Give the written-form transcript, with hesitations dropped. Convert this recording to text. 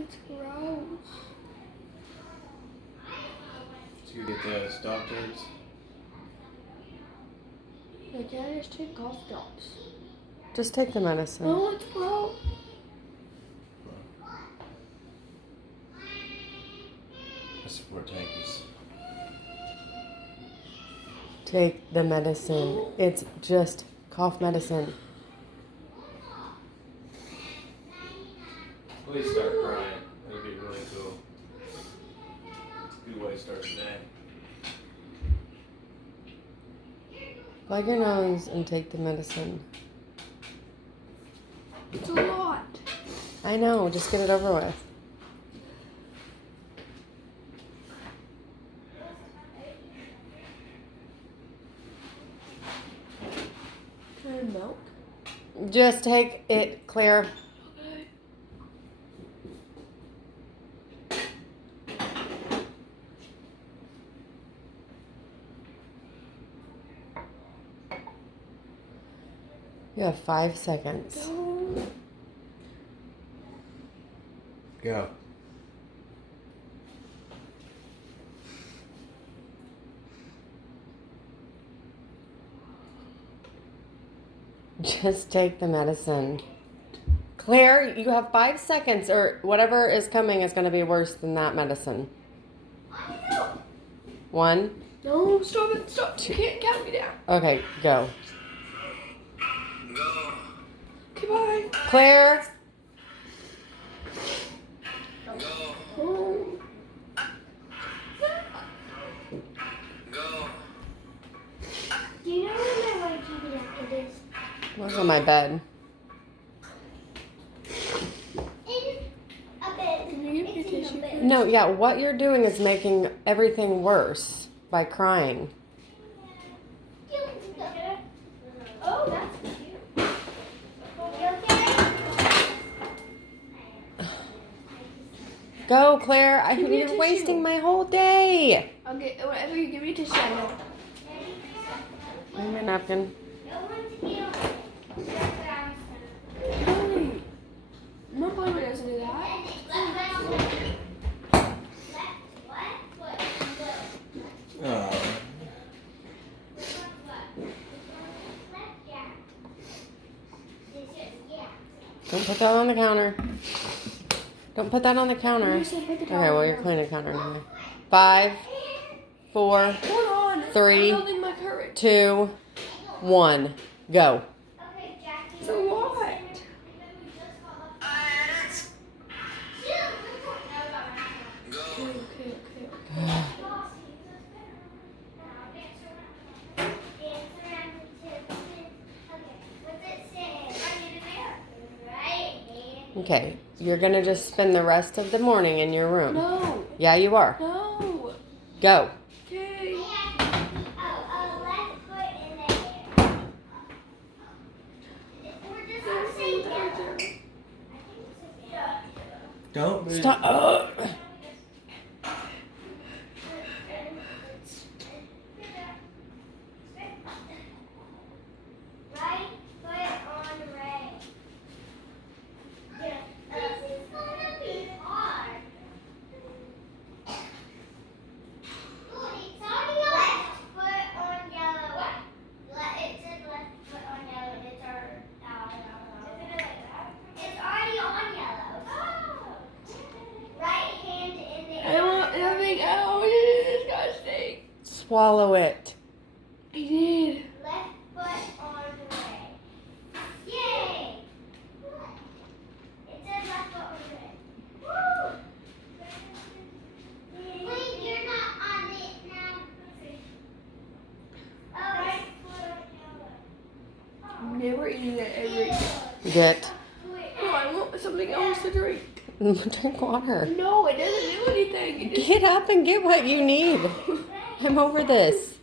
It's gross. Did you get those doctors? I can't just take cough drops. Just take the medicine. Oh, it's gross. I support tankies. Take the medicine. It's just cough medicine. Please start crying. That'd be really cool. Good way to start the day. Plug your nose and take the medicine. It's a lot. I know, just get it over with. Can I have milk? Just take it, Claire. Okay. You have 5 seconds. Don't. Go. Just take the medicine. Claire, you have 5 seconds, or whatever is coming is going to be worse than that medicine. 1. No, stop it. Stop. You can't count me down. Okay, go. Okay, bye. Claire. Oh. Do you know where my white TV jacket is? What's on my bed? In a bed. Can you give me a It's in tissue? a bed. No, yeah, what you're doing is making everything worse by crying. Oh, that's cute. You okay? Go, Claire. Give me a You're tissue. wasting my whole day. I'll get whatever you give me a tissue. I know. Give me a napkin. No one's here. Hey. Nobody doesn't do that. Oh. Don't put that on the counter. Don't put that on the counter. You said put the Okay, towel well, you're down. cleaning the counter anyway. 5, 4, Hold on. 3, I'm building my courage. 2, 1. Go. For what? Okay. Okay, you're going to just spend the rest of the morning in your room. No. Yeah, you are. No. Go. Okay. Don't move. Stop. Right foot on Ray. This is gonna be hard. It's already left foot on yellow. It said left foot on yellow. It's It's already on yellow. Right hand in the I don't want nothing. Oh, it is disgusting. Swallow it. I did. left foot on Ray. Yay! It said left foot on Ray. Woo! Wait, you're not on it now. Oh, right foot on yellow. Never eating that ever. Get. Oh, I want something else to drink. Drink water. No, it doesn't do anything. It just Get up and get what you need. I'm over this.